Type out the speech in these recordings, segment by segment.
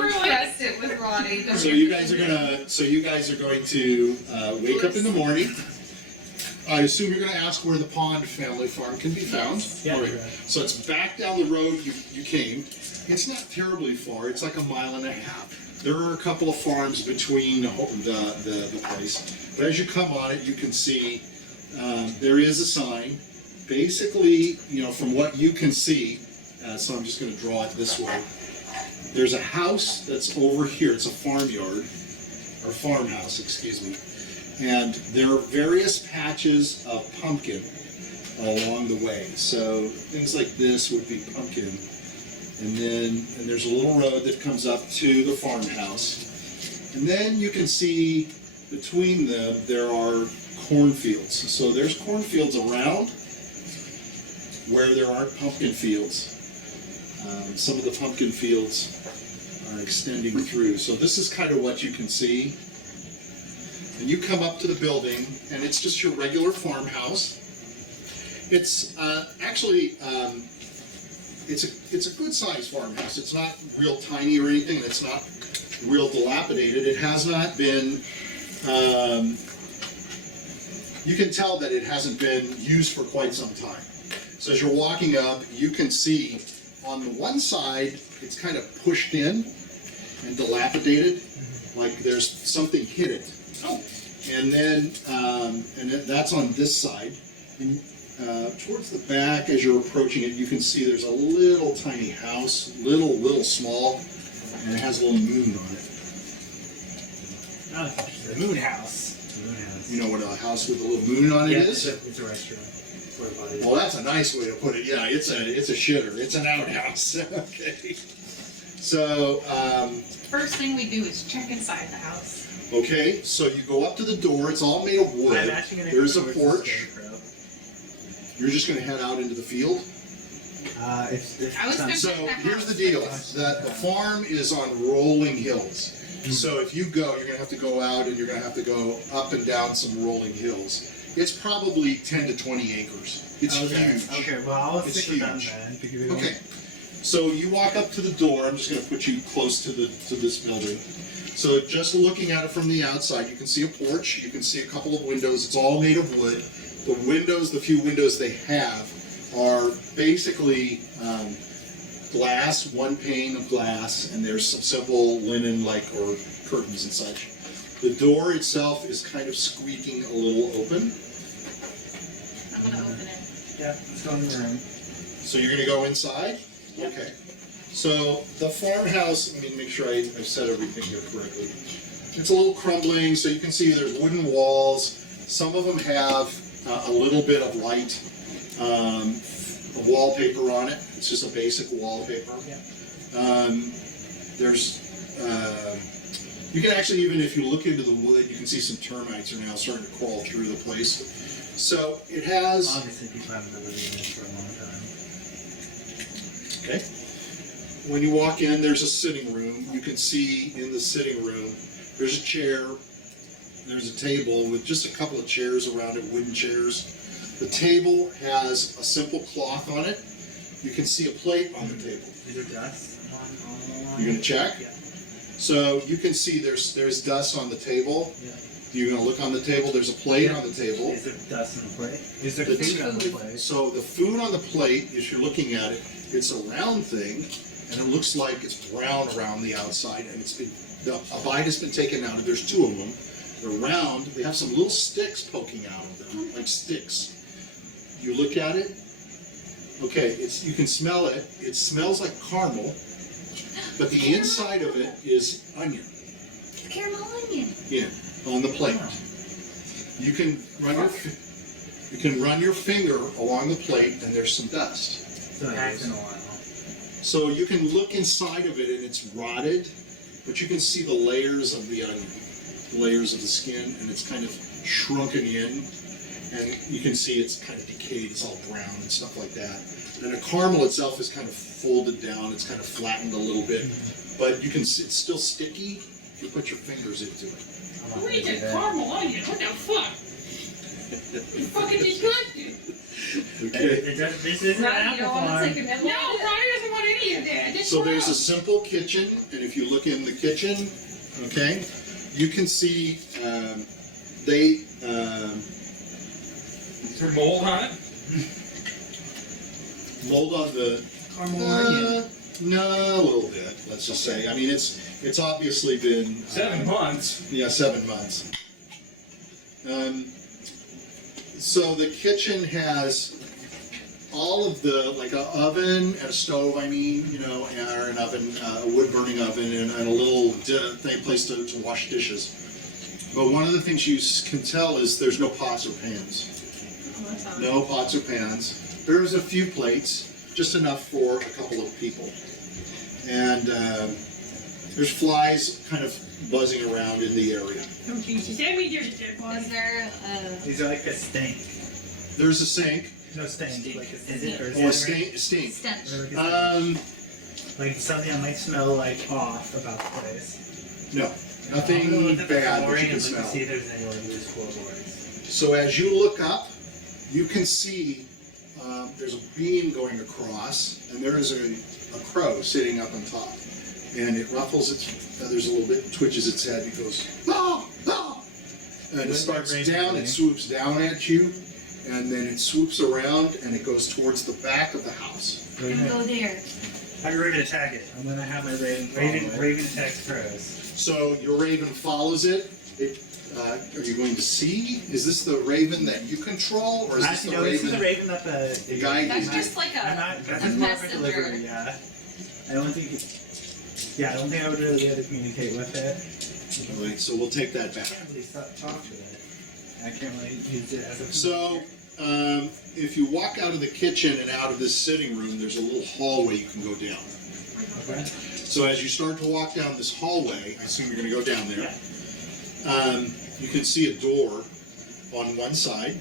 trust it with Rotty. So you guys are going to wake up in the morning. I assume you're going to ask where the Pond family farm can be found. Yeah. Right. So it's back down the road you came. It's not terribly far. It's like a mile and a half. There are a couple of farms between the place. But as you come on it, you can see there is a sign. Basically, from what you can see, so I'm just going to draw it this way. There's a house that's over here. It's a farmyard, or farmhouse, excuse me. And there are various patches of pumpkin along the way. So things like this would be pumpkin. And there's a little road that comes up to the farmhouse. And then you can see between them there are cornfields. So there's cornfields around where there aren't pumpkin fields. Some of the pumpkin fields are extending through. So this is kind of what you can see. And you come up to the building, and it's just your regular farmhouse. It's actually it's a good sized farmhouse. It's not real tiny or anything, and it's not real dilapidated. It has not been. You can tell that it hasn't been used for quite some time. So as you're walking up, you can see on the one side it's kind of pushed in and dilapidated, like there's something hit it. Oh. And then that's on this side. And towards the back, as you're approaching it, you can see there's a little tiny house, little small, and it has a little moon on it. Oh, the moon house. You know what a house with a little moon on it is? It's a restaurant. Well, that's a nice way to put it. Yeah, it's a shitter. It's an outhouse. Okay. So. First thing we do is check inside the house. Okay, so you go up to the door. It's all made of wood. There's a porch. You're just going to head out into the field. So here's the deal: that the farm is on rolling hills. So if you go, you're going to have to go out, and you're going to have to go up and down some rolling hills. It's probably 10 to 20 acres. It's huge. Okay, well, I'll stick with that then. Okay, so you walk up to the door. I'm just going to put you close to this building. So just looking at it from the outside, you can see a porch. You can see a couple of windows. It's all made of wood. The few windows they have are basically glass, one pane of glass, and there's some simple linen or curtains and such. The door itself is kind of squeaking a little open. I'm going to open it. Yeah, let's go in the room. So you're going to go inside? Yep. Okay. So the farmhouse, let me make sure I've said everything here correctly. It's a little crumbling, so you can see there's wooden walls. Some of them have a little bit of light wallpaper on it. It's just a basic wallpaper. Yeah. You can actually, even if you look into the wood, you can see some termites are now starting to crawl through the place. So it has... Obviously, people haven't been living in this for a long time. Okay. When you walk in, there's a sitting room. You can see in the sitting room, there's a chair, there's a table with just a couple of chairs around it, wooden chairs. The table has a simple cloth on it. You can see a plate on the table. Is there dust on You're going to check? Yeah. So you can see there's dust on the table. Yeah. You're going to look on the table. There's a plate on the table. Is there dust on the plate? Is there food on the plate? So the food on the plate, if you're looking at it, it's a round thing, and it looks like it's brown around the outside, and a bite has been taken out, and there's two of them. They're round. They have some little sticks poking out of them, like sticks. You look at it. Okay, you can smell it. It smells like caramel, but the inside of it is onion. Caramel onion. Yeah, on the plate. You can run your finger along the plate, and there's some dust. So it has been a while. So you can look inside of it, and it's rotted, but you can see the layers of the onion, layers of the skin, and it's kind of shrunken in, and you can see it's kind of decayed. It's all brown and stuff like that. And the caramel itself is kind of folded down. It's kind of flattened a little bit, but you can see it's still sticky if you put your fingers into it. Who eats a caramel onion? What the fuck? You fucking disgusting. Okay. This isn't an apple farm. No, Ronnie doesn't want any of that. It's So there's a gross. simple kitchen, and if you look in the kitchen, okay, you can see they. Is there mold on it? Mold on the. Caramel onion. No, a little bit. Let's just say. I mean, it's obviously been 7 months. Yeah, 7 months. So the kitchen has all of the, like an oven and a stove, I mean, you know, or an oven, a wood burning oven, and a little place to wash dishes. But one of the things you can tell is there's no pots or pans. No pots or pans. There's a few plates, just enough for a couple of people. And there's flies kind of buzzing around in the area. Oh, Jesus. That means there's a dead body. Is there These are like a stink. There's a sink. No stink. Like is it or Or is it stink. stench? or like something that might smell like off about the place. No, nothing bad that you can smell. See if there's any like loose floorboards. So as you look up, you can see there's a beam going across, and there is a crow sitting up on top. And it ruffles its feathers a little bit, twitches its head, it goes, ah, ah! And it starts down, it swoops down at you, and then it swoops around, and it goes towards the back of the house. Go there. I'm Raven attack it. I'm gonna have my Raven attacks crows. So your raven follows it. Are you going to see? Is this the raven that you control, or is this the No, this is the raven? raven that the guy That's is just like I'm a not. That's a more of a messenger. delivery. Yeah. I don't think. Yeah, I don't think I would really be able to communicate with it. Right, so we'll take that I back. can't really talk to it. I can't really use it as a. So, if you walk out of the kitchen and out of this sitting room, there's a little hallway you can go down. Okay. So as you start to walk down this hallway, I assume you're going to go down there. You can see a door on one side.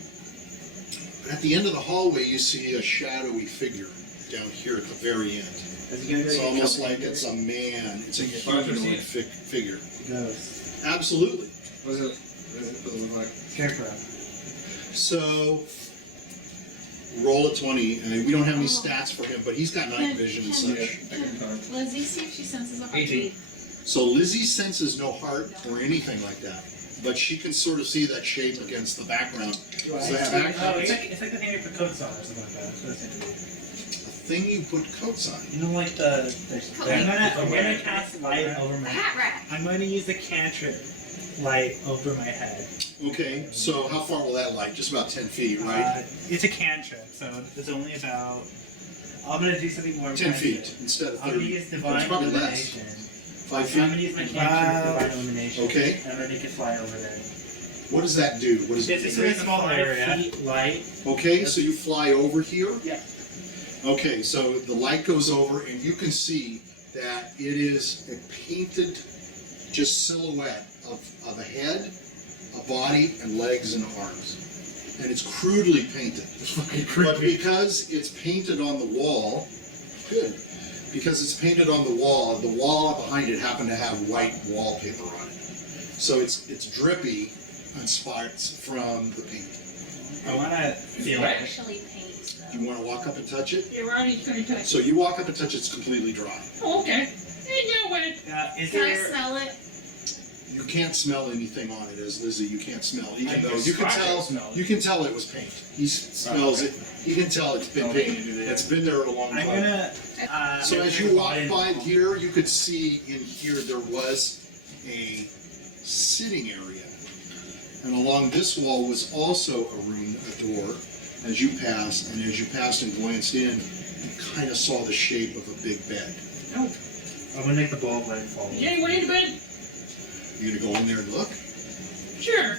But at the end of the hallway, you see a shadowy figure down here at the very end. Is he gonna go It's get almost couple like fingers? it's a man. It's a Sponsorship. humanoid figure. Ghost. Absolutely. What does it look like? Scarecrow. So, roll a 20, and we don't have any stats for him, but he's got night vision and Yeah, such. I can card. Lizzy, see if she senses a 18. heartbeat. So Lizzy senses no heart or anything like that, but she can sort of see that shape against the background. Do I So see- that back- oh, it's like the thing you put coats on or something like that. That's what it's gonna be. A thing you put coats on. You know, like the. I'm gonna cast light over A my. hat rack. I'm going to use the cantrip light over my head. Okay, so how far will that light? Just about 10 feet, right? It's a cantrip, so it's only about. I'm gonna do something more. 10 feet impressive. instead of I'm gonna 30. use It's divine probably less. illumination. 5 I'm gonna feet? use my cantrip divine illumination. Okay. And I'm gonna make it fly over there. What does that do? What is It's it? a small area. Light. Okay, so you fly over here? Yeah. Okay, so the light goes over, and you can see that it is a painted just silhouette of a head, a body, and legs and arms. And it's crudely painted. But because it's painted on the wall, good. Because it's painted on the wall behind it happened to have white wallpaper on it. So it's drippy and sparks from the paint. I wanna feel Right. it. Actually paints You though. want to walk up and touch it? Yeah, Ronnie's gonna touch So it. you walk up and touch it, it's completely dry. Oh, okay. Hey, now wait. Is Can I there? smell it? You can't smell anything on it, as Lizzy. You can't smell. I know You can Scotch tell. smells. You can tell it was paint. He smells it. He can tell it's been painted. It's been there a long I'm time. gonna. So as you walk by here, you could see in here there was a sitting area, and along this wall was also a room, a door. As you passed, and as you passed and glanced in, you kind of saw the shape of a big bed. No. I'm gonna make the ball light fall. Is anyone in the bed? You gonna go in there and look? Sure.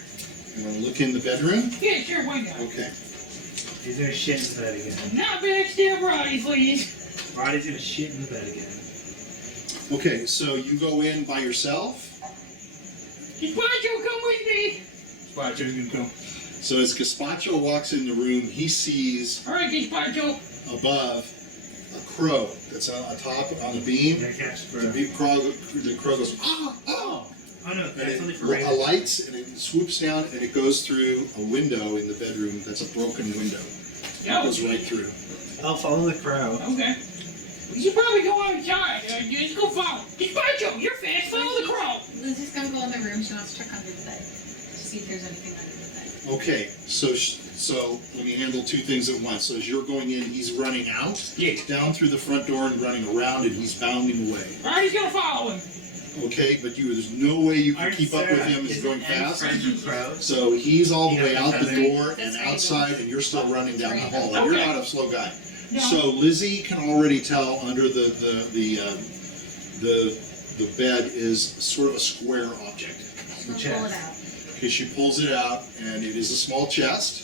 You want to look in the bedroom? Yeah, sure, why not? Okay. He's gonna shit in the bed again. Not backstab Ronnie, please. Roddy's gonna shit in the bed again. Okay, so you go in by yourself. Gazpacho, come with me. Roger's gonna go. So as Gazpacho walks in the room, he sees All right, Gazpacho. above a crow that's on top on the beam. Gonna catch for. The crow goes, ah, ah! Oh no, And that's it only for Raven. alights and it swoops down and it goes through a window in the bedroom that's a broken window. It No. goes right through. I'll follow the crow. Okay. You should probably go outside. Just go follow. Just Banjo, you're fast. Follow the crow. Lizzie's gonna go in the room. She wants to check under the bed to see if there's anything under the bed. Okay, so let me handle two things at once. So as you're going in, he's running out, Yeah. down through the front door and running around, and he's bounding away. Rotty's gonna follow him. Okay, but there's no way you can keep up with him. He's going fast. So he's all the way out the door and outside, and you're still running down the hall. And you're not a slow guy. No. So Lizzy can already tell under the bed is sort of a square object. She'll pull it out. Okay, she pulls it out, and it is a small chest.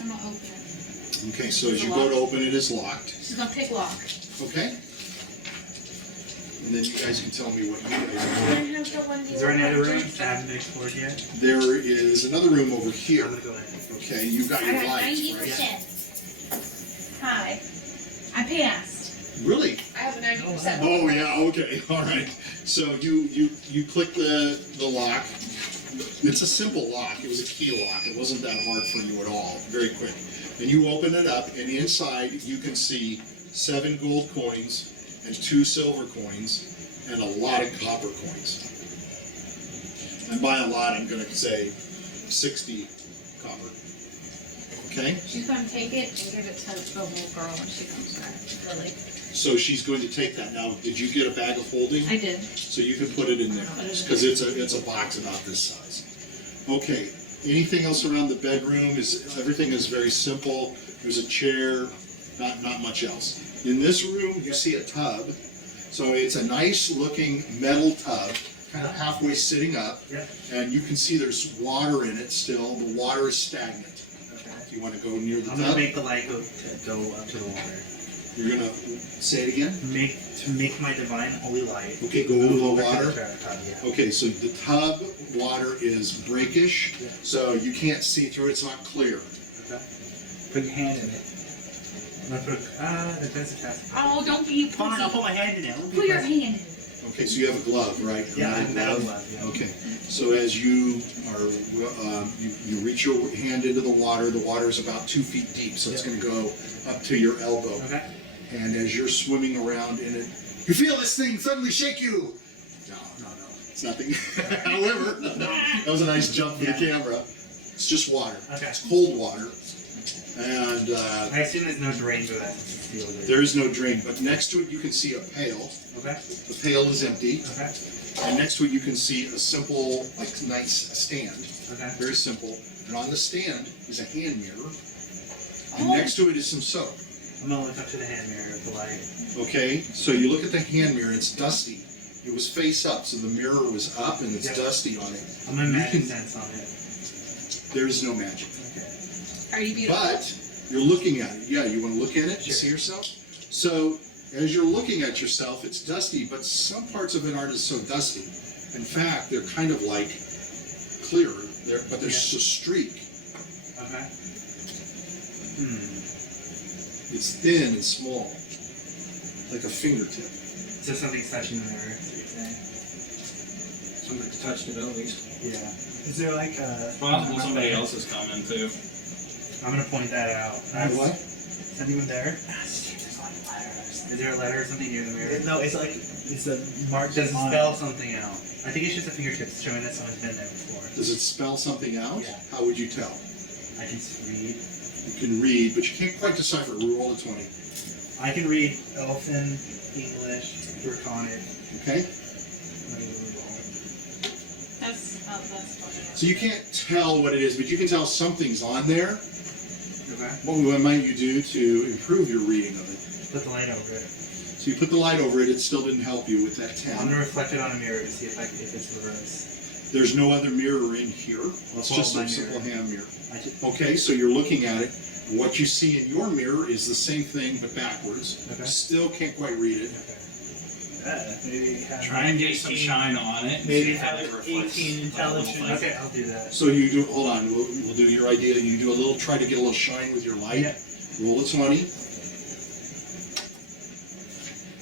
I'm gonna open it. Okay, so as you go to open it, it's locked. She's gonna pick lock. Okay. And then you guys can tell me what you guys Is there any other room that haven't been explored yet? There is another room over here. I'm gonna go in. Okay, you've got I your got lights, 90%. right? Hi. I passed. Really? I have a 90%. Oh yeah, okay, all right. So you click the lock. It's a simple lock. It was a key lock. It wasn't that hard for you at all. Very quick. And you open it up, and inside you can see 7 gold coins and 2 silver coins and a lot of copper coins. And by a lot, I'm going to say 60 copper. Okay? She's gonna take it and give it to the little girl when she comes back. Really. So she's going to take that. Now, did you get a bag of holding? I did. So you can put it in there, because it's a box about this size. Okay, anything else around the bedroom? Everything is very simple. There's a chair, not much else. In this room, you see a tub. So it's a nice looking metal tub, kind of halfway sitting up. Yeah. And you can see there's water in it still. The water is stagnant. Okay. You want to go near the I'm gonna tub? make the light go up to the water. You're going to say it again? To make my divine holy light. Okay, go over the over to water. tub, yeah. Okay, so the tub water is breakish, Yeah. so you can't see through it. It's not clear. Okay. Put your hand in it. I'm gonna put that's a test. Oh, don't be Fine, I'll pussy. put my hand in it. I'll be Put your pussy. hand in it. Okay, so you have a glove, right? Yeah, I A have a metal glove, yeah. Okay, so as you are, you reach your hand into the water is about 2 feet deep, so it's Yeah. going to go up to your elbow. Okay. And as you're swimming around in it, you feel this thing suddenly shake you. No, it's nothing. However, that was a nice jump for the camera. It's just water. Okay. It's cold water. And I assume there's no drain for that. there is no drain, but next to it you can see a pail. Okay. The pail is empty. Okay. And next to it you can see a simple, nice stand. Okay. Very simple. And on the stand is a hand mirror. And Oh. next to it is some soap. I'm gonna look up to the hand mirror with the light. Okay? So you look at the hand mirror, it's dusty. It was face up, so the mirror was up and it's Yeah. dusty on it. I'm gonna You magic can- sense on it. There is no magic. Okay. Are you beautiful? But you're looking at it. Yeah, you want to look at it to Sure. see yourself? So as you're looking at yourself, it's dusty, but some parts of it aren't so dusty. In fact, they're kind of like clear, but there's a streak. Okay. It's thin and small, like a fingertip. So something's touching the mirror. Somebody touched it at least. Yeah. Is there like a... It's possible somebody else is coming too. I'm gonna point that out. What? Is anyone there? Is there a letter or something near the mirror? No, it's like it's a mark. Does it spell something out? I think it's just a fingertips showing that someone's been there before. Does it spell something out? Yeah. How would you tell? I can read. You can read, but you can't quite decipher. Roll a 20. I can read Elfin, English, Draconic. Okay? That's funny. So you can't tell what it is, but you can tell something's on there. Okay. What might you do to improve your reading of it? Put the light over it. So you put the light over it, it still didn't help you with that I'm 10. gonna reflect it on a mirror to see if it's reversed. There's no other mirror in here. It's pull just up a my simple mirror. hand mirror. I just, Okay, so you're looking at it. What you see in your mirror is the same thing, but backwards. Okay. Still can't quite read it. okay. Maybe have Try and get some 18 shine on it. Maybe see how have it reflects 18 that intelligence. little thing. Okay, I'll do that. So you do, hold on, we'll do your idea. You do a little, try to get a little shine with your light. Yeah. Roll a 20.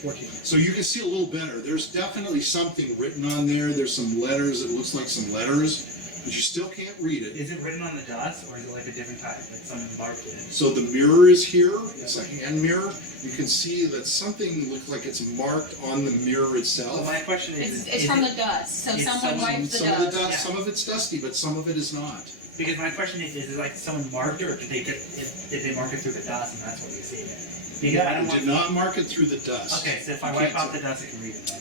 14. So you can see a little better. There's definitely something written on there. There's some letters. It looks like some letters. but you still can't read it. Is it written on the dust, or is it like a different type? Like someone marked it? So the mirror is here. It's a hand mirror. You can see that something looks like it's marked on the mirror itself. So my question is, It's from the dust, so is someone someone- wiped the Some of the dust. dust, Yeah. some of it's dusty, but some of it is not. because my question is it like someone marked it, or did they mark it through the dust and that's what you see it? Because I don't You want. did not mark it through the dust. Okay, so if I You wipe can't off the dust, I can read it then.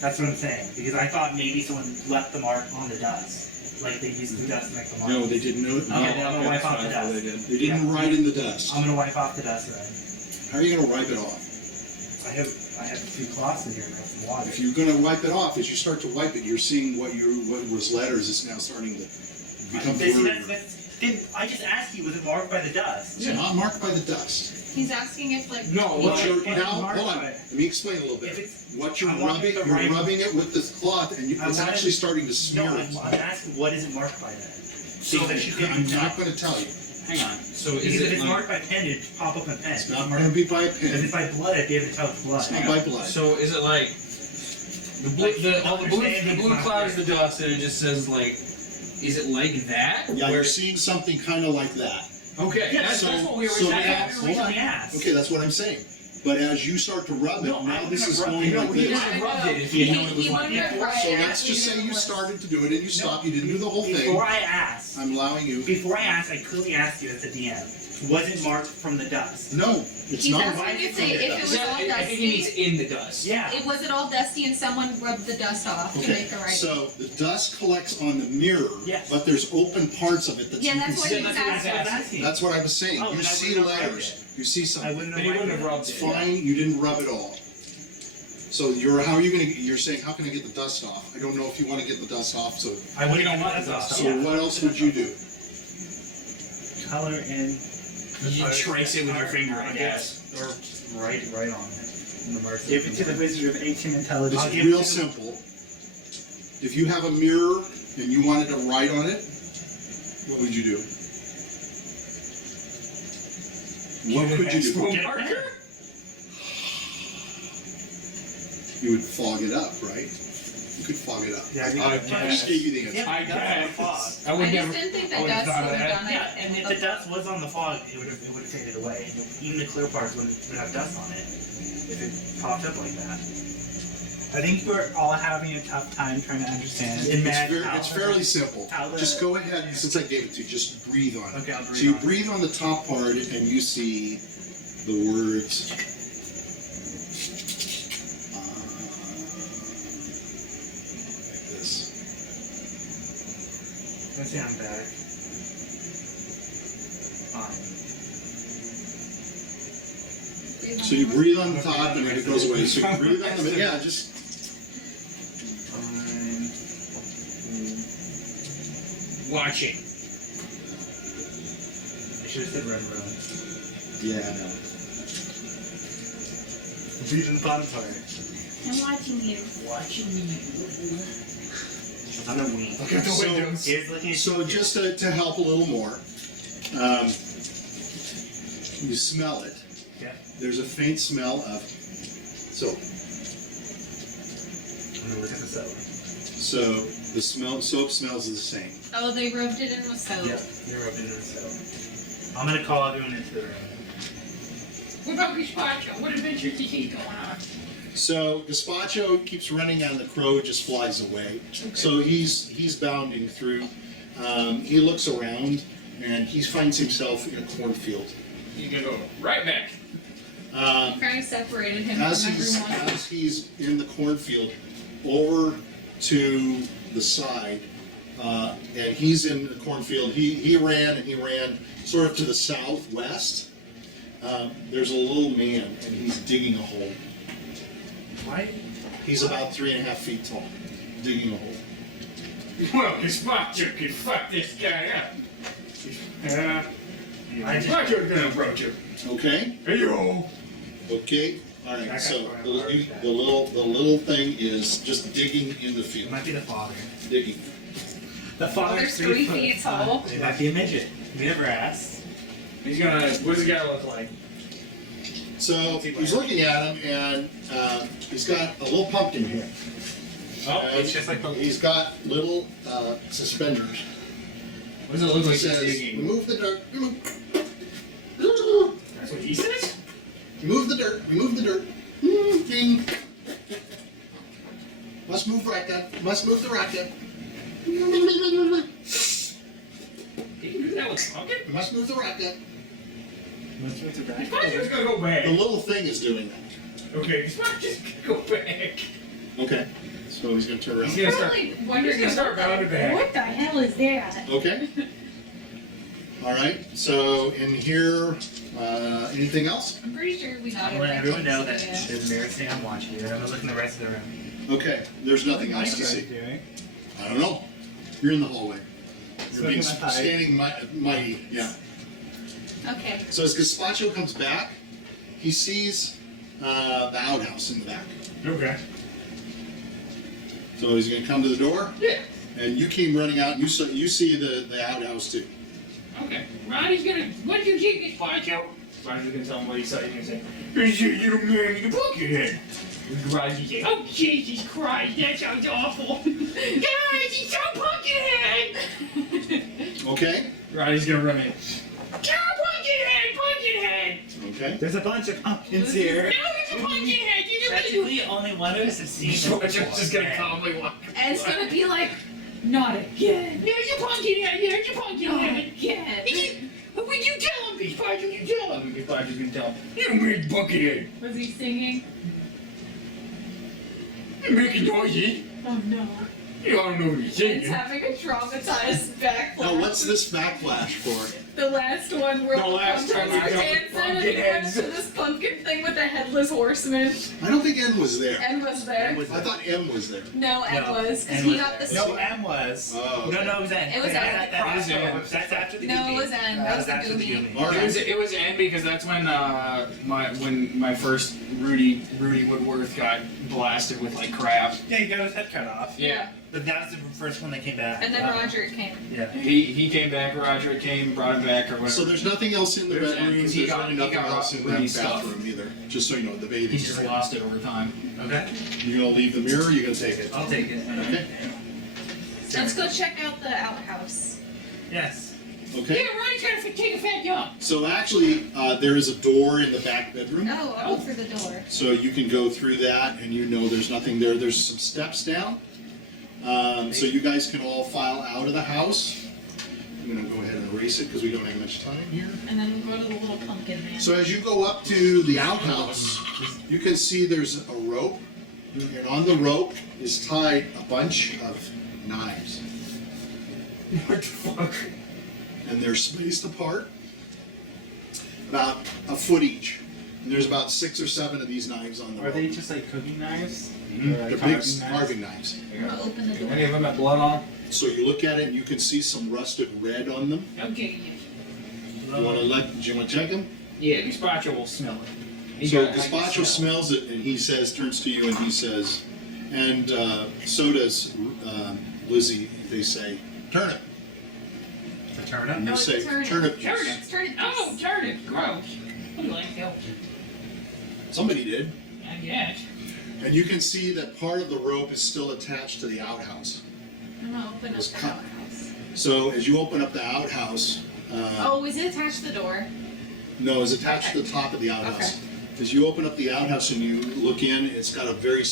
That's what I'm saying. Because I thought maybe someone left the mark on the dust. Like they used the dust to make the mark. No, they didn't. No, Okay, then I'm gonna wipe off the That's what I dust. thought they did. they didn't write in the dust. I'm gonna wipe off the dust then. How are you going to wipe it off? I have a few cloths in here and I have some water. If you're going to wipe it off, as you start to wipe it, you're seeing what was letters is now starting to become blurry. I just asked you, was it marked by the dust? It's not marked by the dust. He's asking if like. No, What well, you're, if it's now, marked hold on. by- Let me explain a little bit. If it's- What you're I want rubbing, the you're right- rubbing it with this cloth, and I it's want actually it- starting to smear No, it. I'm asking what is it marked by then? So that you I'm can. not going to tell you. Hang on. So Because is if it it's like, marked by pen, it'd pop up in pen. It's not going to be by a If pen. it's by blood, I'd be able to tell it's blood. It's not by blood. so is it like the blue, Like, the understanding blue is not cloud is there. the dust, and it just says like, is it like that? Yeah, Where- you're seeing something kind of like that. Okay, Yeah, that's, so- that's what we so originally now- asked. hold on. originally asked. Okay, that's what I'm saying. But as you start to rub it, No, now I'm this gonna is rub- going no, like we this. didn't rub it if He, you know it was he like wondered that. why. So I let's asked just say you was- started to do it and you stopped. You didn't do the whole thing. Before I asked, I'm allowing you. I clearly asked you as a DM, was it marked from the dust? No, it's He's not. asking if it was all I think he means dusty. in the dust. Yeah. Was it all dusty and someone rubbed the dust off to Okay, make the writing? so the dust collects on the mirror, Yes. but there's open parts of it that Yeah, you that's can what see. he was That's what I was asking. asking. That's what I was saying. Oh, You then I see wouldn't have letters. rubbed You see I something. wouldn't But he wouldn't have rubbed It's it. fine. You didn't rub it all. So how are you gonna? You're saying how can I get the dust off? I don't know if you want to get the dust off. So I wouldn't have want that so stuff. what else would you do? Color in. You trace it with your finger, I guess. Or write on it. Give it to the Wizard of 18 Intelligence. I'll It's give it real to- simple. If you have a mirror and you wanted to write on it, what would you do? What could you do? Get a pen. You would fog it up, right? You could fog it up. Yeah, I just gave you the answer. Yeah, I that's on the fog. I I would just never. didn't think I the would've dust thought of would have that. done it. Yeah, and if the dust was on the fog, it would have faded away. Even the clear parts would have dust on it if it popped up like that. I think we're all having a tough time trying to understand. It's fairly simple. how the- Just go ahead, since I gave it to you, just breathe on it. Okay, I'll breathe So you on it. breathe on the top part and you see the words. Like this. Let's see, I'm back. So you breathe on the top and then it goes away. So you breathe on the, yeah, just, Watching. I should have said red room. yeah, no. Read the bottom part. I'm watching you. Watching you. I'm a wee. Okay, Here's looking at so just to help a little more, you smell it. Yeah. There's a faint smell of soap. I'm gonna look at the soap. So the soap smells the same. Oh, they rubbed it in with soap. Yeah, you're rubbing into the soap. I'm gonna call everyone into the room. What about Gazpacho? What adventure did he go on? So Gazpacho keeps running and the crow just flies away. So he's bounding through. He looks around and he finds himself in a cornfield. He's gonna go right back. Kind of separated him As from he's everyone. in the cornfield, over to the side, and he's in the cornfield. He ran sort of to the southwest. There's a little man and he's digging a hole. Why? He's about 3.5 feet tall, digging a hole. Well, Gazpacho can fuck this guy up. Gazpacho's gonna approach him. Okay. Hey yo. Okay. All right. So the little thing is just digging in the It field. might be the father. Digging. The father's There's 3 feet tall. It might be a midget. We never asked. He's gonna. What does the guy look like? So he's looking at him, and he's got a little pumpkin here. Oh, And it's just like the- he's got little suspenders. What does it look He like he's says, digging? remove the dirt. That's what he says? Remove the dirt. Remove the dirt. Ding. Must move racket. Must move the racket. Did you do that with pumpkin? Must move the racket. He's probably just gonna go back. The little thing is doing that. Okay, he's probably just gonna go back. Okay. So he's gonna turn around. He's gonna start. Really He's wondering gonna start bounding back. what the hell is that? Okay. All right. So in here, anything else? I'm pretty sure we got I it. want everyone to know that Yeah. there's embarrassing. I'm watching you. I'm gonna look in the rest of the room. Okay. There's nothing else to see. I don't know. You're in the hallway. You're being Smoking my pipe. standing mighty. Yeah. Okay. So as Gazpacho comes back, he sees the outhouse in the back. Okay. So he's going to come to the door, Yeah. and you came running out. And you see the outhouse too. Okay. Ronnie's gonna. What did you see this Poncho? Ronnie's gonna tell him what he saw. He's gonna say, "Here's your little man with the bucket head." Ronnie's say, "Oh Jesus Christ, that sounds awful." Guys, he's so pumpkin head. Okay. Ronnie's gonna run in. Pumpkin head. Okay. There's a bunch of pumpkins here. No, it's a pumpkin head. You just Technically, only one of us has seen this before. just gonna calmly walk. And it's gonna be like, not again. There's your pumpkin head. There's your pumpkin Not head. again. Would you tell him this? Why don't you tell him? If I was gonna tell him, you made buckethead. Was he singing? You making noises. Oh no. You don't know what he's It's saying. having a traumatized backflash. Now what's this backlash for? The last one where The last time we pumpkins got were the dancing and pumpkin he went heads. to this pumpkin thing with the headless horseman. I don't think N was there. And was there. I thought M was there. No, Ed No, was, because Ed he was got there. the No, M was. Oh. No, no, it was N. It was N. That was That N. was That's after the No, Goomy. it was N. That was the after the Goomy. Goomy. All right. It was N because that's when when my first Rotty Woodworth got blasted with like crap. Yeah, he got his head cut off. Yeah. But that was the first one that came back. And then Roger came. Yeah. He came back, Roger came, brought him back or whatever. So there's nothing else in the There's bedroom. N, 'cause he There's got- really he nothing got else in with that his stuff. bathroom either. Just so you know, the bathing He just area. lost it over time. Okay. You're gonna leave the mirror. You're gonna take it. I'll take it. Okay. Let's go check out the outhouse. Yes. Okay. Ronnie's gotta take a fat dump. So actually, there is a door in the back bedroom. Oh, I'll look for the door. So you can go through that, and you know there's nothing there. There's some steps down. So you guys can all file out of the house. I'm gonna go ahead and erase it because we don't have much time here. And then we'll go to the little pumpkin man. So as you go up to the outhouse, you can see there's a rope, and on the rope is tied a bunch of knives, What the fuck? and they're spaced apart, about a foot each. And there's about 6 or 7 of these knives on the Are rope. they just like cooking knives? Mhm. Or, They're big knives? carving knives. I'm gonna open the door. Any of them have blood on? So you look at it, and you can see some rusted red on them. Okay. Do you want to check them? Yeah, Gazpacho will smell it. He So got- I can Gazpacho smell. smells it, and he says, turns to you, and he says, and so does Lizzy. They say, turnip. The turnip? And No, you it's say, turnip. turnip juice. Turnip. It's turnip Oh, juice. turnip. Gross. I like those. Somebody did. I guess. And you can see that part of the rope is still attached to the outhouse. I'm gonna open up It's the cut. outhouse. So as you open up the outhouse, Oh, is it attached to the door? no, it's attached to the top of the outhouse. As you open up the outhouse and you look in, it's got a very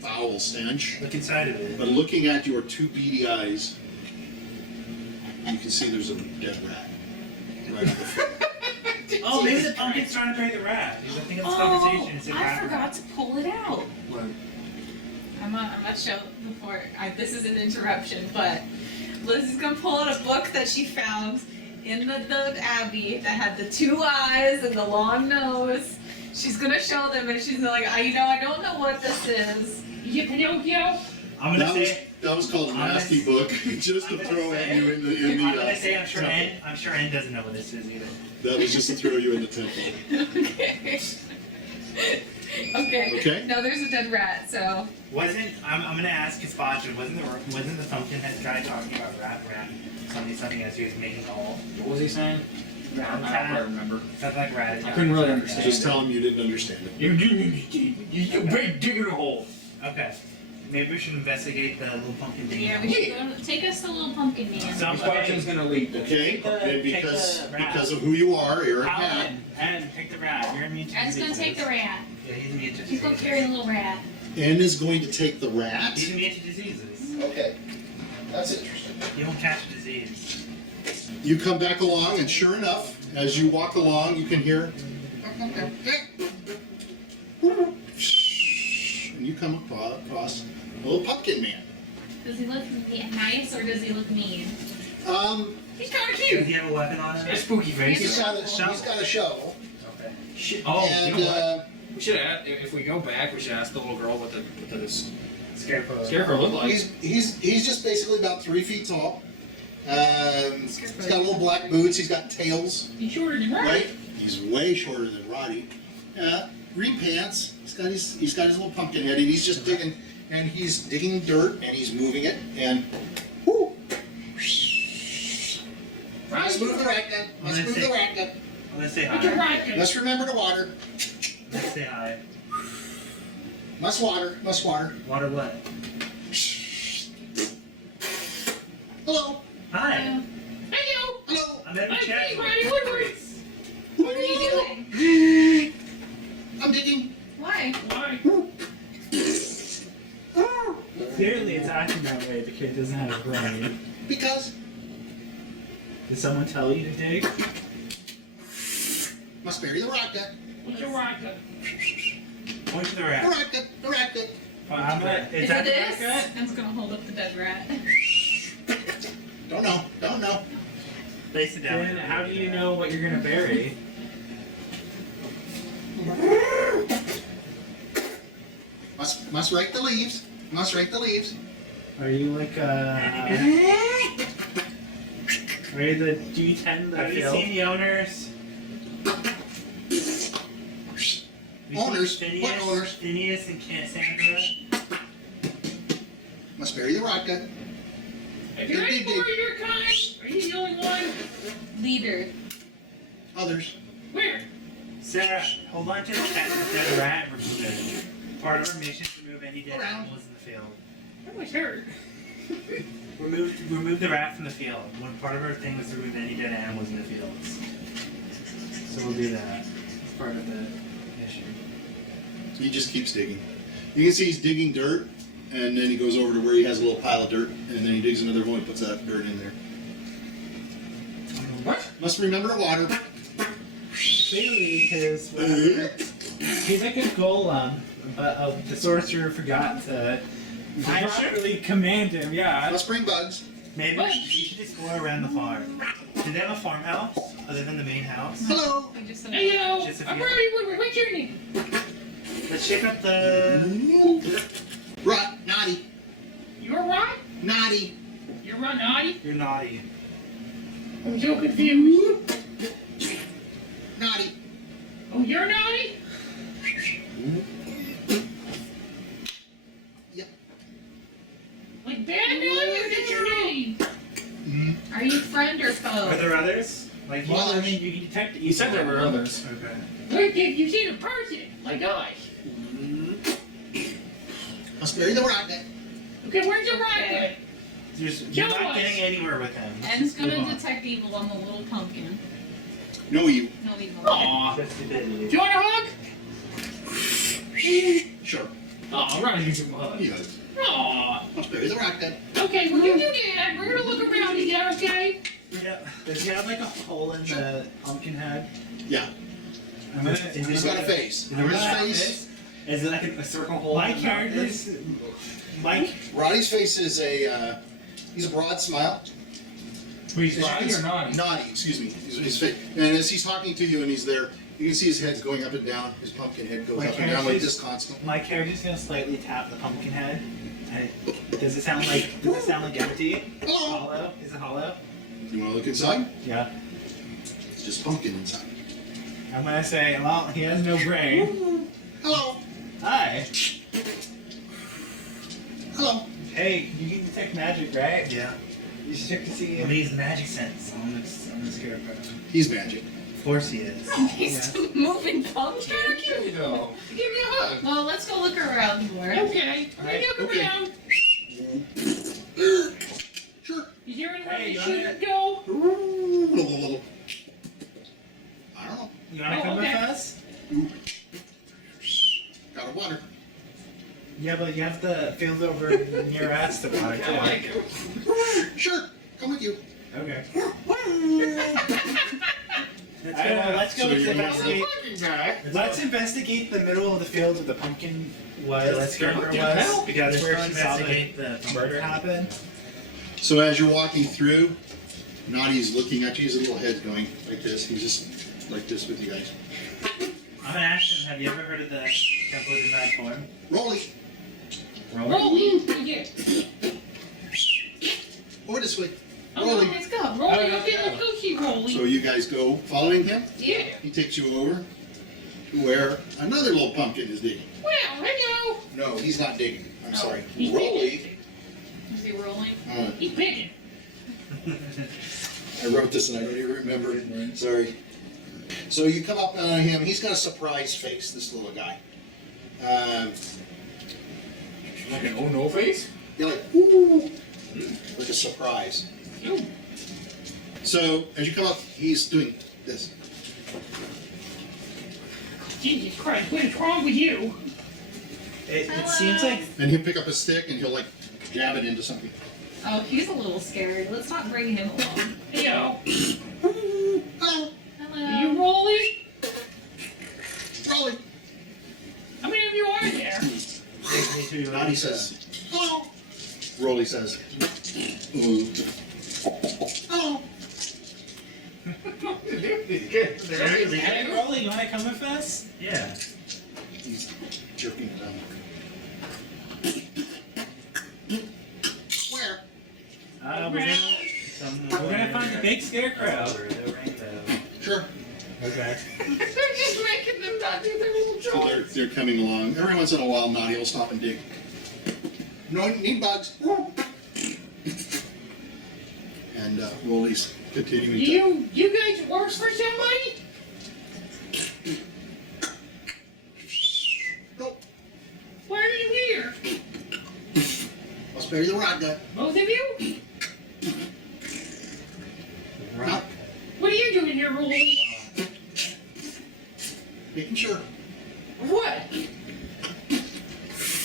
foul stench. Look inside of it. But looking at your 2 beady eyes, you can see there's a dead rat right on the floor. Oh, maybe the pumpkin's trying to pay the rat. Because I think in this conversation it's a I rat. forgot to pull it out. What? I'm not show before. This is an interruption, but Lizzy's gonna pull out a book that she found in the abbey that had the 2 eyes and the long nose. She's gonna show them, and she's like, I don't know what this is. You Pinocchio? I'm gonna say. That was called a I'm nasty book, just to I'm gonna throw at say- you in the I'm gonna say I'm sure temple. Ann doesn't know what this is either. That was just to throw you in the temple. Okay. Okay. Okay. No, there's a dead rat. So. I'm gonna ask Gazpacho, wasn't the pumpkin head guy talking about rat something as he was making all What was he saying? I don't quite remember. something like rat? I couldn't really understand. Just tell him you didn't understand it. You didn't understand. You big digging a hole. Okay. Maybe we should investigate the little pumpkin thing. Yeah, we should go. Take us to Little Pumpkin Man. So, Which direction's gonna lead? Okay, Take the- and take because the rat. because of who you are, Eric Hat. Paladin, and take the rat. You're immune to Ed's gonna diseases. take the rat. Yeah, he's immune to You go diseases. carry the little rat. N is going to take the rat. He's immune to diseases. Okay, that's interesting. You won't catch a disease. You come back along, and sure enough, as you walk along, you can hear. And you come across a little pumpkin man. Does he look nice or does he look mean? He's kind of Does cute. he have a weapon on He's him? got a spooky face. He's got a shovel. Okay. Oh, And you know what? We should ask, if we go back, we should ask the little girl what the Scarecrow. scarecrow looked like. he's just basically about 3 feet tall. He's got little black boots. He's got tails. He's shorter than Rotty. Right? He's way shorter than Rotty. Green pants. He's got his little pumpkin head, and he's just digging, and he's digging dirt, and he's moving it, and whoo! Let's move the rat gun. Let's move the rat gun. Let's say What's your hi. right? Let's remember to water. Let's say hi. Must water. Must water. Water what? Hello. Hi. Hello. Hello. I'm Edward Hey, Chadzwick. Rotty Woodworth. What are you doing? I'm digging. Why? Why? Clearly it's acting that way. The kid doesn't have a brain. Because Did someone tell you to dig? must bury the rat gun. What's your right? Point to the The rat. rat gun. The rat gun. Is Is that it the rat this? gut? Ed's gonna hold up the dead rat. Don't know. Don't know. Place it down. Then how do you know what you're gonna bury? Must rake the leaves. Must rake the leaves. Are you like Are you the do you tend the Have you field? seen the owners? Owners? Phineas, What owners? Phineas and Cassandra. Must bury the rat gun. Have you any more of your kind? Are you the only one? Leader. Others. Where? Sarah, hold on to the cat and the rat and remove it. Part of our mission is to remove any dead animals in the field. That was hurt. Remove the rat from the field. One part of our thing was to remove any dead animals in the fields. So we'll do that. It's part of the mission. He just keeps digging. You can see he's digging dirt, and then he goes over to where he has a little pile of dirt, and then he digs another one and puts that dirt in there. What? Must remember to water. Clearly his he's like a golem, but the sorcerer forgot to properly command him, yeah. Must bring bugs. Maybe we should explore around the farm. Do they have a farmhouse other than the main house? Hello. We just Hey, you know, Just a I'm few. Rotty Woodworth. What's your name? Let's check out the. Rot. Noddy. You're right. Noddy. You're right, Noddy. You're naughty. I'm so confused. Noddy. Oh, you're Noddy? Yep. Like bad Noddy, or that's your name? Are you friend or Are foe? there others? Like Well, I Others. mean, you detect. You said there were others. Okay. Wait, did you see the person? Like us. Must bury the rat gun. Okay, where's your right Okay. foot? You're Show not us. getting anywhere with him. Ed's Move gonna on. detect evil on the little pumpkin. No evil. No evil. Aw. Just stupidity. Do you want a hug? Sure. Aw, Ronnie gives you a hug. He does. Aw. Must bury the rat gun. Okay, well you do that. We're gonna look around. Is that okay? Yeah. Does he have like a hole in the pumpkin head? Yeah. I'm gonna. He's got a face. Is it Remember like his face? Is it like a circle hole? My in the mouth? character's. Mike. Roddy's face is a, he's a broad smile. Wait, As you can see- Noddy, excuse me. His face. And as he's talking to you and he's there, you can see his head's going up and down. His pumpkin head goes My up and down like character's- this constantly. My character's gonna slightly tap the pumpkin head. Does it sound like empty? Hello. Hollow? Is it hollow? You want to look inside? Yeah. It's just pumpkin inside. I'm gonna say, well, he has no brain. Hello. Hi. Hello. Hey, you can detect magic, right? Yeah. You should check to see I'm gonna use magic sense on the scarecrow. He's magic. Of course he is. He's a moving pumpkin. Give me a hug. Well, let's go look around more. Okay. Look Okay. around. Sure. Is there anywhere Hey, we you shouldn't go? I don't know. You wanna Oh, come okay. with us? Got a water. Yeah, but you have the field over near us to water I like too. it. Sure. Come with you. Okay. Let's go So you investigate. Fucking guy. Let's investigate the middle of the field where the pumpkin was. Let's go. Scarecrow What the was, hell? because Let's where go she saw the investigate the murder happen. So as you're walking through, Noddy's looking at you. His little head's going like this. He's just like this with you guys. I'm an Ashton. Have you ever heard of the Temple of Divine Form? Rolly, Rolly. Yeah. over this way. Oh, Rolly. Let's go. Rolly. Okay, let's go see Rolly. So you guys go following him. Yeah. He takes you over to where another little pumpkin is digging. Well, hello. No, he's not digging. I'm sorry. He's Rolly. Is he rolling? He's picking. I wrote this and I don't even remember it. Sorry. So you come up on him. He's got a surprised face, this little guy. Like an oh no face? You're like, ooh, like a surprise. Ooh. So as you come up, he's doing this. Jesus Christ, what is wrong with you? It seems like And he'll pick up a stick and he'll like jab it into something. Oh, he's a little scared. Let's not bring him along. Yo. Hello, Hello. You Rolly? Rolly. How many of you are there? Noddy says, hello. Rolly says, ooh. Hello. Hey, Rolly, you want to come with us? Yeah. He's jerking it down. Where? We're gonna find the big scarecrow. Over the rainbow. Sure. Okay. They're just making them not do their little So job. they're coming along. Every once in a while, Noddy will stop and dig. No need bugs. And Rolly's continuing to. You guys work for somebody? Nope. Why are you here? I'll spare you the rod guy. Both of you? Not What are you doing here, Rolly? making sure. What?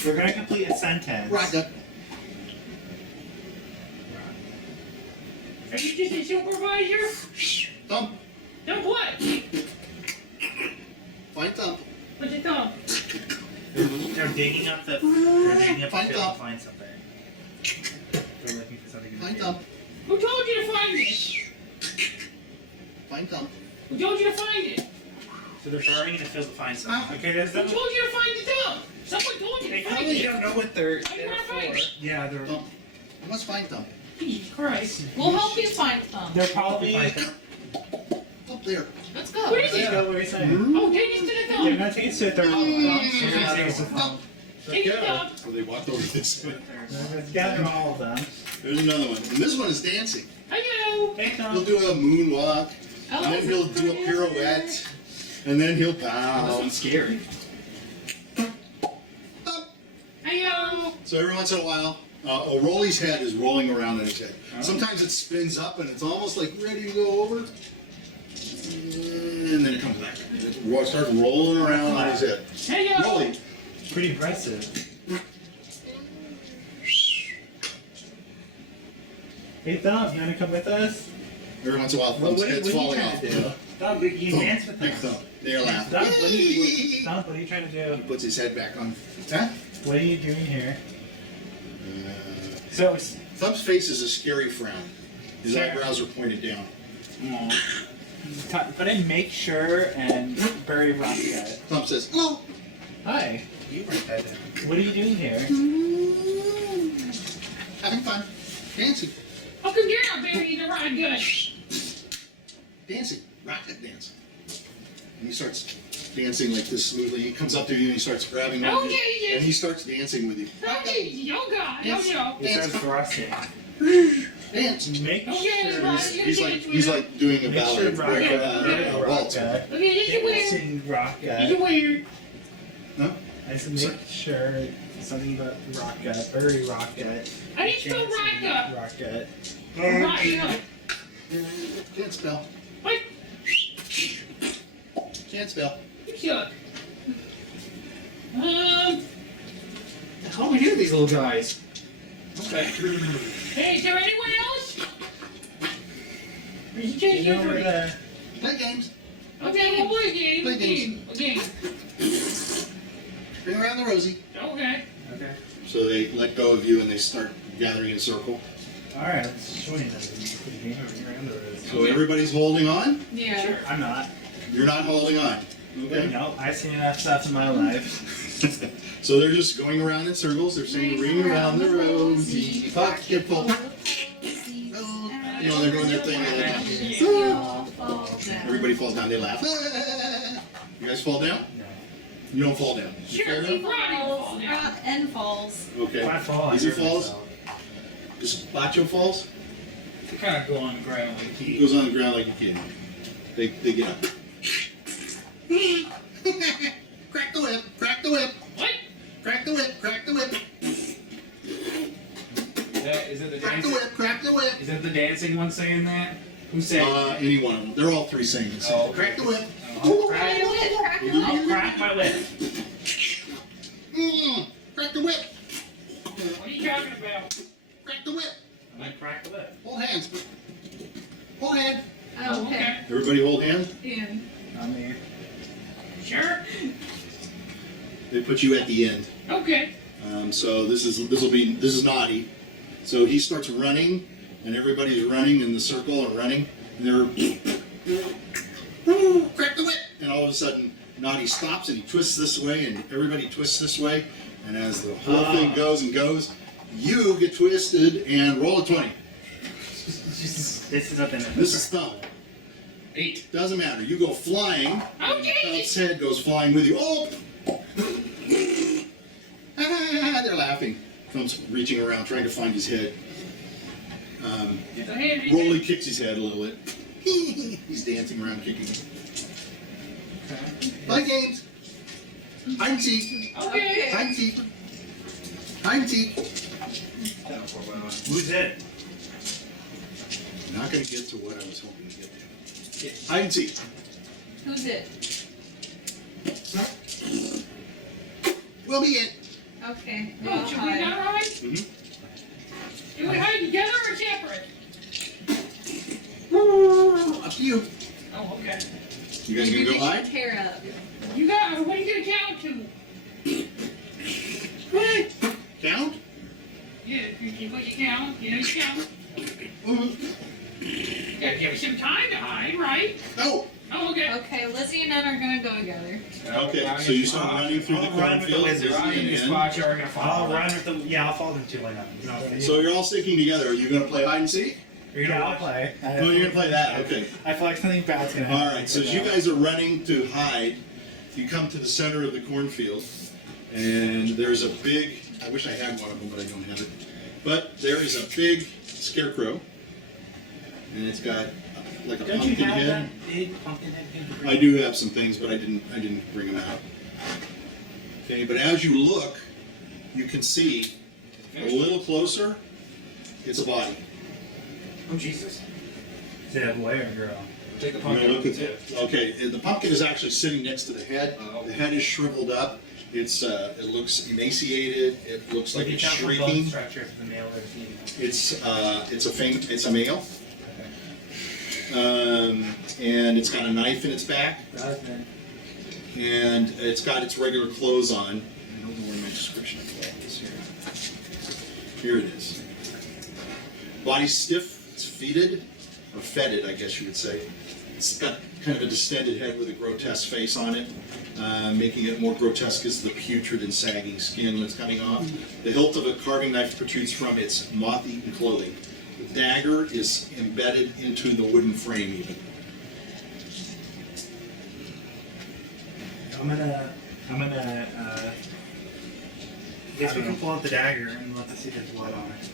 We're gonna complete a sentence. Rod guy. Are you just a supervisor? Thump. No, what? Find Thump. What's it called? They're digging up the field Find to Thump. find something. They're looking for something in the Find field. Thump. Who told you to find this? Find Thump. Who told you to find it? So they're burrowing in the field to find something. Okay, there's Who them. told you to find the dump? Someone told you They to find probably it. don't know what they're I there wanna find for. it. Yeah, they're Thump. You must find Thump. Jesus Christ. We'll help you find them. they're probably. Up there. Let's go. What is Let's it? go, what are you saying? Oh, take us to the They're dump. gonna take us to a third one. Thump. Take us dump. So they walked over this way. Let's gather all of them. There's another one. And this one is dancing. Hello. Hey, He'll Tom. do a moonwalk. Oh, And then he'll do a pirouette. And then he'll This bow. one's scary. Hello. So every once in a while, Rolly's head is rolling around in his head. Sometimes it spins up and it's almost like ready to go over. And then it comes back. It starts rolling around on his head. Hello. Rolly. Pretty impressive. Hey, Thump, you wanna come with us? Every once in a while, Well, Thump's what are head's you falling trying off. to do? Thump, you Thump. dance with Big us. Thump. They laugh. Thump, what are you trying to do? He puts his head back on. Huh? What are you doing here? Uh, So, Thump's face is a scary frown. His Sure. eyebrows are pointed down. put in make sure and bury Rocky at it. Thump says, hello. Hi. You were dead. What are you doing here? Having fun. Dancing. How come you're not burying the rod gun? Dancing. Rocket dancing. And he starts dancing like this smoothly. He comes up to you and he starts grabbing Oh, on you. yeah, yeah. And he starts dancing with you. Oh, easy. Oh, God. Oh, no. He starts thrusting. Dance. Make Okay, sure. right. He's like doing a Make sure ballet. rock Waltz. Okay, this is weird. Dancing rock This is weird. Huh? I said make sure something about rocket, Bury rocket. I need to spell rocket. Rocket. Rocket. Can't spell. What? Can't spell. You suck. How do we do these little guys? Okay. Hey, is there anyone else? Or is it just You you know where three? the Play games. Okay, we'll play a game. Play A game. A game. Bring around the rosy. Okay. Okay. So they let go of you and they start gathering in a circle. Alright, let's join them. Put the game over here under it. So everybody's holding on. Yeah. Sure, I'm not. You're not holding on. Okay. No, I've seen enough stuff in my life. So they're just going around in circles. They're saying, "Ring around the rosy, pocket full." You know, they're doing their thing. Everybody falls down. They laugh. You guys fall down? No. You don't fall down. You Sure, fall we down? probably Falls. And falls. Okay. If I fall, I Easy hurt falls? myself. Just Bacho falls. Kind of go on the ground like He he. goes on the ground like a kid. They get up. Crack the whip. Crack the whip. What? Crack the whip. Crack the whip. Is it the Crack the dancing? whip. Crack the whip. Is it the dancing one saying that? Who's saying? Any one of them. They're all three saying the same. Oh, thing. Crack the whip. Oh, Crack the whip, crack the I'll whip. crack my whip. Crack the whip. What are you talking about? Crack the whip. I crack the whip. Hold hands. Hold hand. Oh, okay. Everybody hold hands. And Not me. Sure. They put you at the end. Okay. So this is Noddy. So he starts running, and everybody's running in the circle and running. And they're crack the whip. And all of a sudden, Noddy stops and he twists this way, and everybody twists this way. And as the whole thing goes and goes, you get twisted and roll a 20. This is up in it. This is Thump. 8. Doesn't matter. You go flying. Oh, and Jesus. Thump's head goes flying with you. Oh! They're laughing. Thump's reaching around trying to find his head. Get the hand in Rolly kicks his head a little bit. He's dancing around kicking. Play games. Hide and seek. Okay. Hide and seek. Hide and seek. Who's it? Not going to get to what I was hoping to get to. Hide and seek. who's it? Will be it. Okay. Oh, Well, should we hi. not hide? Mhm. Do we hide together or separate? Up to you. Oh, okay. You guys going to go hide? Tear up. You got. What are you gonna count to? Count? Yeah, what you count? You know, you count. Yeah, give us some time to hide, right? No. Oh, okay. Okay, Lizzy and Ed are gonna go together. Okay, so you start running through the I'll run with the cornfield. wizard. Ronnie and and- Spotch are gonna I'll follow. run with them. Yeah, I'll follow them too. Why not? No, So you're all sticking together. Are you going to play hide and seek? yeah, I'll play. Oh, you're going to play that. Okay. I feel like something bad's gonna happen. All right. So as you guys are running to hide, you come to the center of the cornfield, and there's a big. I wish I had one of them, but I don't have it. But there is a big scarecrow, and it's got like a Don't you pumpkin have head. that big pumpkin head? I do have some things, but I didn't bring them out. Okay, but as you look, you can see a little closer. It's a body. Oh Jesus! Is it a boy or a girl? Take the I'm gonna pumpkin. look at okay, the pumpkin is actually sitting next to the head. The head is shriveled up. It looks emaciated. It looks like it's shrieking. Structure for the male or the female. It's a male. And it's got a knife in its back, and it's got its regular clothes on. I don't know where my description of that is here. Here it is. Body's stiff, it's fetid, or fetid, I guess you would say. It's got kind of a distended head with a grotesque face on it. Making it more grotesque is the putrid and sagging skin that's coming off. The hilt of a carving knife protrudes from its moth-eaten clothing. The dagger is embedded into the wooden frame even. I'm gonna, I guess we can pull out the dagger and let us see if there's blood on it.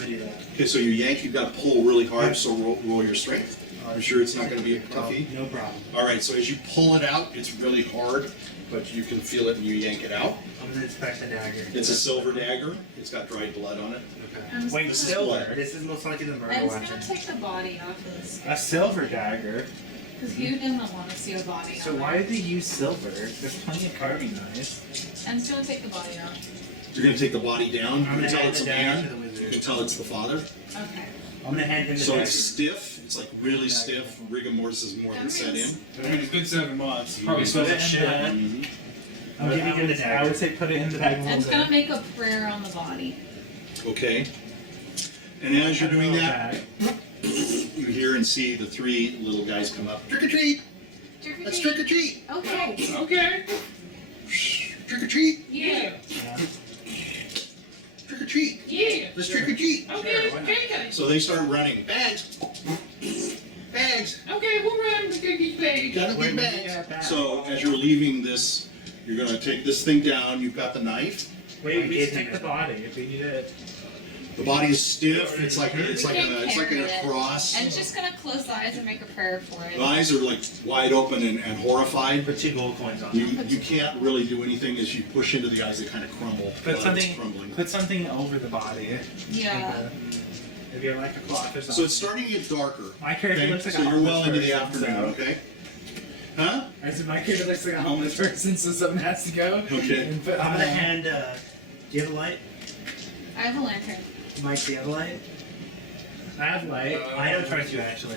me do that. Okay, so you yank, you've got to pull really hard, so roll your strength. I'm sure it's not going to be a toughie. No problem. All right, so as you pull it out, it's really hard, but you can feel it when you yank it out. I'm gonna inspect the dagger. It's a silver dagger. It's got dried blood on it. I'm just Wait, gonna- silver. This is most likely the murder I'm just weapon. gonna take the body off of this A silver dagger. because you didn't want to see a body. So on why there. did they use silver? There's plenty of carving knives. I'm just gonna take the body off. You're going to take the body down. You I'm can gonna tell hand it's a the dagger to man. the You wizard. can tell it's the father. Okay. I'm gonna hand him the So dagger. it's stiff. It's like really stiff. Rigor mortis is more than set in. I mean, it's been 7 months. Probably smells like shit. Mhm. I'm giving him the I dagger. would say put it in the bag a I'm little just gonna bit. make a prayer on the body. Okay. And as you're doing that, Bag. you hear and see the 3 little guys come up. Trick or treat! Trick or Let's treat. trick or treat! Okay. Okay. Trick or treat! Yeah. Trick or treat! Yeah. Let's trick or treat! Okay. Okay. So they start running. Bags! Bags! Okay. We'll run. We're gonna get paid. Gotta Wait, be we bags! got that. So as you're leaving this, you're gonna take this thing down. You've got the knife. Wait, I we gave should him take the it. body if we need it. The body is stiff. It's like We a can carry it. cross. I'm just gonna close the eyes and make a prayer for it. The eyes are like wide open and horrified. Put 2 gold coins on. You can't really do anything as you push into the eyes. They kind of crumble. Put Blood's something. crumbling. Put something over the body. Yeah. If you like a cloth or something. So it's starting to get darker. My character Okay? looks like So a you're homeless well into the person, afternoon. so- Okay. Huh? I said my character looks like a homeless person, so something has to go. Okay. And put, I'm gonna hand. Do you have a light? I have a lantern. Mike, do you have a light? I have light. I don't trust you actually.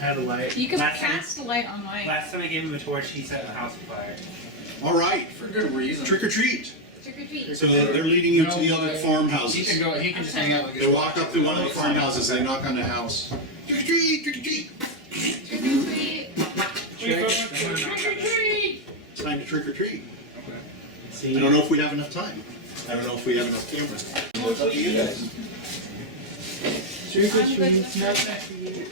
I have a light. You can Last time- cast a light on mine. Last time I gave him a torch, he set the house on fire. All right. For good reason. Trick or treat. Trick or treat. So they're leading you to the other He farmhouses. can go. He can just hang out like They walk up to one of the farmhouses. They knock on the house. Trick or treat. Trick or treat. Trick or treat. Trick or treat. It's time to trick or treat. See, I don't know if we have enough time. I don't know if we have enough cameras. It's up to you guys. trick or I'm good treat, with no trick or treat.